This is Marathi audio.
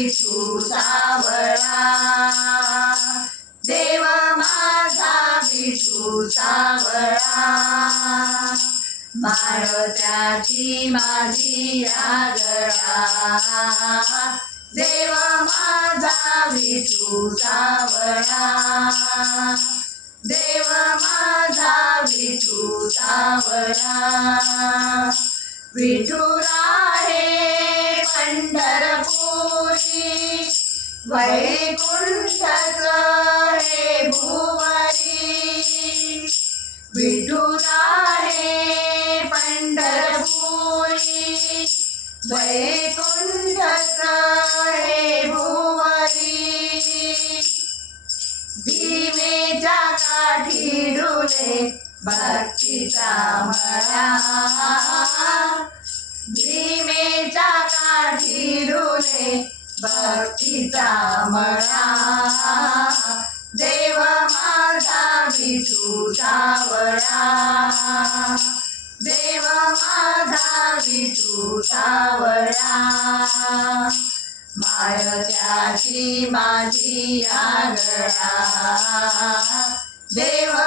विठू सावळा, देव माझा विठू सावळा, माळत्याची माझी आगळा, देव माझा विठू सावळा, देव माझा विठू सावळा. विठुरा हे पंढरपुरी, वैकुंठच हे भुवरी, विठुरा हे पंढरपुरी, वैकुंठच हे भुवरी. भीमेच्या काठी डुले भक्तीचा मळा, भीमेच्या काठी डुले भक्तीचा मळा, देव माझा विठू सावळा, देव माझा विठू सावळा, माळत्याची माझी आगळा, देव